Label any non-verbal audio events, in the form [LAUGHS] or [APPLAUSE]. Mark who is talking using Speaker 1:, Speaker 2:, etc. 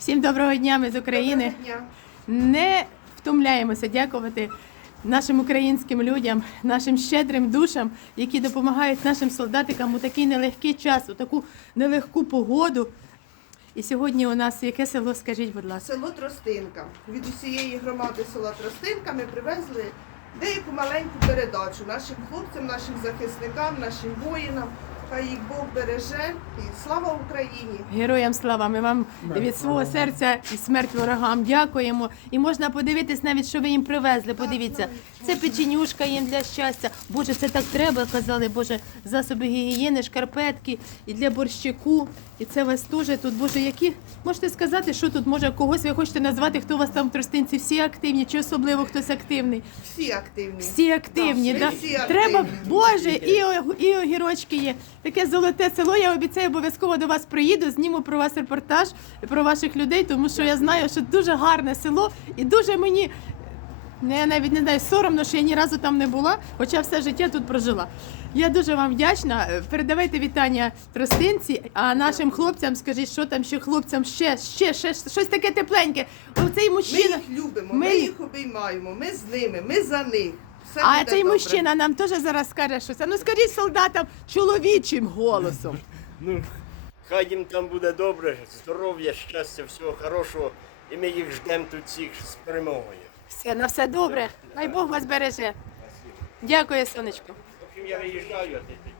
Speaker 1: Всім доброго дня, ми з України. Дня. Не втомляємося дякувати нашим українським людям, нашим щедрим душам, які допомагають нашим солдатикам у такий нелегкий час, у таку нелегку погоду. І сьогодні у нас яке село, скажіть, будь ласка.
Speaker 2: Село Тростинка. Від усієї громади села Тростинка ми привезли деяку маленьку передачу нашим хлопцям, нашим захисникам, нашим воїнам. Хай їх Бог береже. І слава Україні!
Speaker 1: Героям слава! Ми вам від свого серця і смерть ворогам дякуємо. І можна подивитись навіть, що ви їм привезли. Подивіться, це печенюшка їм для щастя. Боже, це так треба, казали. Боже, засоби гігієни, шкарпетки і для борщику. І це вас теж тут, Боже, які можете сказати, що тут може когось ви хочете назвати, хто у вас там в тростинці? Всі активні, чи особливо хтось активний?
Speaker 2: Всі активні.
Speaker 1: Всі активні, Так, да? всі активні. Треба, Боже, і, і огірочки є. Таке золоте село. Я обіцяю, обов'язково до вас приїду, зніму про вас репортаж, про ваших людей, тому що я знаю, що дуже гарне село і дуже мені. ну, Я навіть не знаю, соромно, що я ні разу там не була, хоча все життя тут прожила. Я дуже вам вдячна. Е, Передавайте вітання тростинці, а нашим хлопцям скажіть, що там ще хлопцям ще, ще, ще щось таке тепленьке.
Speaker 2: Оцей Ми мужчина. їх любимо, Ми ми, їх обіймаємо, ми з ними, ми за них.
Speaker 1: Все А буде цей добре. мужчина нам теж зараз скаже щось. А Ну скажіть солдатам чоловічим голосом. [LAUGHS] Ну,
Speaker 3: хай їм там буде добре, здоров'я, щастя, всього хорошого. І ми їх ждемо тут всіх з перемогою.
Speaker 1: Все, на все добре. Хай Бог вас береже. Дякую, сонечко. В общем, я виїжджаю, а ти